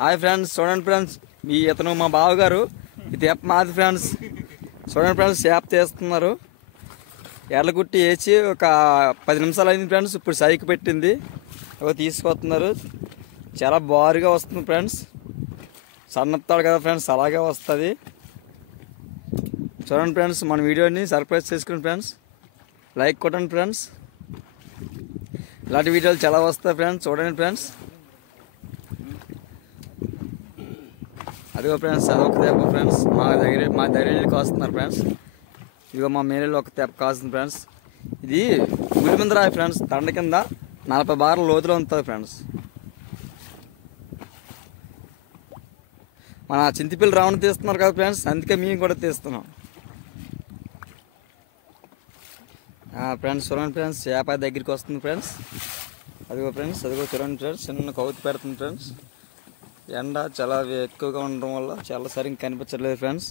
Hi friends, చూడండి friends, మీ ఇతను మా బావగారు, ఇది చేప మాది ఫ్రెండ్స్. చూడండి ఫ్రెండ్స్, చేప తీస్తున్నారు. ఎర్లగుట్టి వేసి ఒక 10 నిమిషాలు అయింది ఫ్రెండ్స్. ఇప్పుడు సైకి పెట్టింది, తీసుకొస్తున్నారు. చాలా బారుగా వస్తుంది ఫ్రెండ్స్. సన్నత్తాడు కదా ఫ్రెండ్స్, అలాగే వస్తుంది. చూడండి ఫ్రెండ్స్, మన వీడియోని సర్ప్రైజ్ చేసుకోండి ఫ్రెండ్స్. లైక్ కొట్టండి ఫ్రెండ్స్. ఇలాంటి వీడియోలు చాలా వస్తాయి ఫ్రెండ్స్. చూడండి ఫ్రెండ్స్. అదిగో ఫ్రెండ్స్, అదొక తెప్ప ఫ్రెండ్స్. మా దగ్గర కాస్తున్నారు ఫ్రెండ్స్. ఇదిగో మా మేరీలో ఒక తెప్ప కాస్తుంది ఫ్రెండ్స్. ఇది గులిమిందరాయి ఫ్రెండ్స్. దండ కింద 40 బార్ల లోతులో ఉంటుంది ఫ్రెండ్స్. మన చింతపిల్లి రావణ తీస్తున్నారు కదా ఫ్రెండ్స్, అందుకే మేము కూడా తీస్తున్నాం ఫ్రెండ్స్. చూడండి ఫ్రెండ్స్, చేప దగ్గరికి వస్తుంది ఫ్రెండ్స్. అదిగో ఫ్రెండ్స్, అదిగో చూడండి ఫ్రెండ్స్, చిన్న కౌతు పెడుతుంది ఫ్రెండ్స్. ఎండ చాలా ఎక్కువగా ఉండడం వల్ల చాలా సరిగ్గా కనిపించట్లేదు ఫ్రెండ్స్.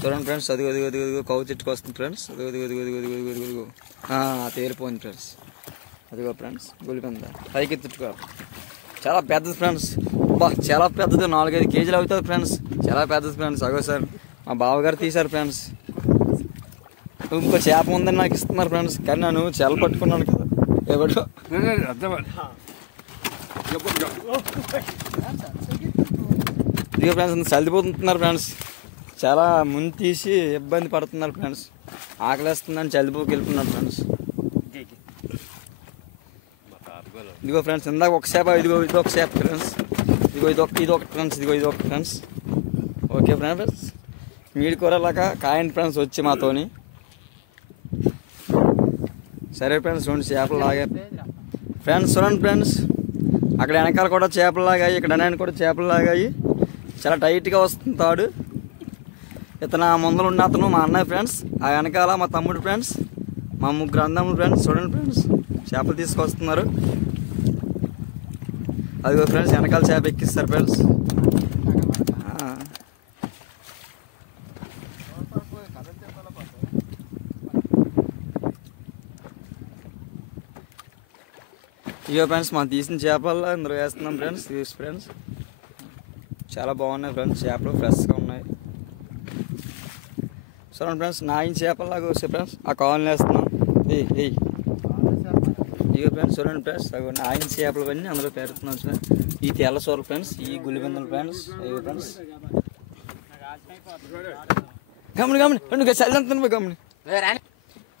చూడండి ఫ్రెండ్స్, అదిగో అదిగో అదిగో కౌతు చెట్టుకు వస్తుంది ఫ్రెండ్స్. అదిగో అదిగో అదిగో అదిగో అదిగో అదిగో అదిగో తేలిపోయింది ఫ్రెండ్స్. అదిగో ఫ్రెండ్స్, గులిపింద పైకి ఎత్తుకో. చాలా పెద్దది ఫ్రెండ్స్. చాలా పెద్దది, 4-5 కేజీలు అవుతుంది ఫ్రెండ్స్. చాలా పెద్దది ఫ్రెండ్స్. అగో సార్, మా బావగారు తీశారు ఫ్రెండ్స్. ఇంకో చేప ఉందని నాకు ఇస్తున్నారు ఫ్రెండ్స్, కానీ నేను చెల పట్టుకున్నాను కదా. ఎవరు ఇదిగో ఫ్రెండ్స్, చల్లిపోతున్నారు ఫ్రెండ్స్. చాలా ముందు తీసి ఇబ్బంది పడుతున్నారు ఫ్రెండ్స్. ఆకలిస్తుందని చల్లిపోకి వెళ్ళిపోతున్నారు ఫ్రెండ్స్. ఇదిగో ఫ్రెండ్స్, ఇందాక ఒక చేప, ఇదిగో ఇది ఒక చేప ఫ్రెండ్స్. ఇదిగో ఇది ఒక ఫ్రెండ్స్, ఇదిగో ఇది ఒక ఫ్రెండ్స్. ఓకే ఫ్రెండ్స్, మీడి కూరలాగా కాయండి ఫ్రెండ్స్ వచ్చి మాతోని. సరే ఫ్రెండ్స్, 2 చేపలు లాగాయి ఫ్రెండ్స్. చూడండి ఫ్రెండ్స్, అక్కడ వెనకాల కూడా చేపలు లాగాయి, ఇక్కడ వెనకాల కూడా చేపలు లాగాయి. చాలా టైట్గా వస్తుంది తాడు. ఇతను ముందర ఉన్న అతను మా అన్నయ్య ఫ్రెండ్స్, ఆ వెనకాల మా తమ్ముడు ఫ్రెండ్స్, మా ముగ్గురు అందములు ఫ్రెండ్స్. చూడండి ఫ్రెండ్స్, చేపలు తీసుకొస్తున్నారు. అదిగో ఫ్రెండ్స్, వెనకాల చేప ఎక్కిస్తారు ఫ్రెండ్స్. ఇగో ఫ్రెండ్స్, మనం తీసిన చేపల్లో ఇందులో వేస్తున్నాం ఫ్రెండ్స్. తీసి ఫ్రెండ్స్, చాలా బాగున్నాయి ఫ్రెండ్స్. చేపలు ఫ్రెష్గా ఉన్నాయి. చూడండి ఫ్రెండ్స్, నాయిన చేపల్లాగా వస్తాయి ఫ్రెండ్స్. ఆ కావాలని వేస్తున్నాం. ఇగో ఫ్రెండ్స్, చూడండి ఫ్రెండ్స్, నాయిన చేపలు అన్నీ అందులో పెడుతున్నాం సార్. ఈ తెల్ల సూరలు ఫ్రెండ్స్, ఈ గులిబిందలు ఫ్రెండ్స్. ఇగో ఫ్రెండ్స్, గమని చల్లంతా గమని.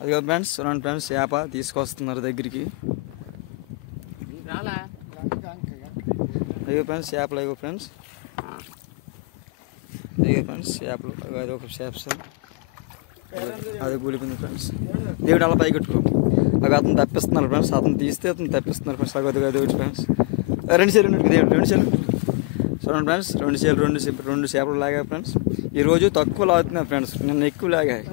అదిగో ఫ్రెండ్స్, చూడండి ఫ్రెండ్స్, చేప తీసుకొస్తున్నారు దగ్గరికి. అయ్యో ఫ్రెండ్స్, చేపలు. అయ్యో ఫ్రెండ్స్, అయ్యో ఫ్రెండ్స్, చేపలు. అది ఒక చేప సార్, అది కూలిపోయింది ఫ్రెండ్స్. దేవుడు అలా పైకి పెట్టుకో. అవి అతను తప్పిస్తున్నారు ఫ్రెండ్స్. అతను తీస్తే అతను తప్పిస్తున్నారు ఫ్రెండ్స్. అది ఫ్రెండ్స్, 2 చేలు దేవుడు 2 చేలు. చూడండి ఫ్రెండ్స్, 2 చేపలు లాగాయి ఫ్రెండ్స్. ఈరోజు తక్కువ లాగుతున్నాయి ఫ్రెండ్స్, నిన్న ఎక్కువ లాగాయి.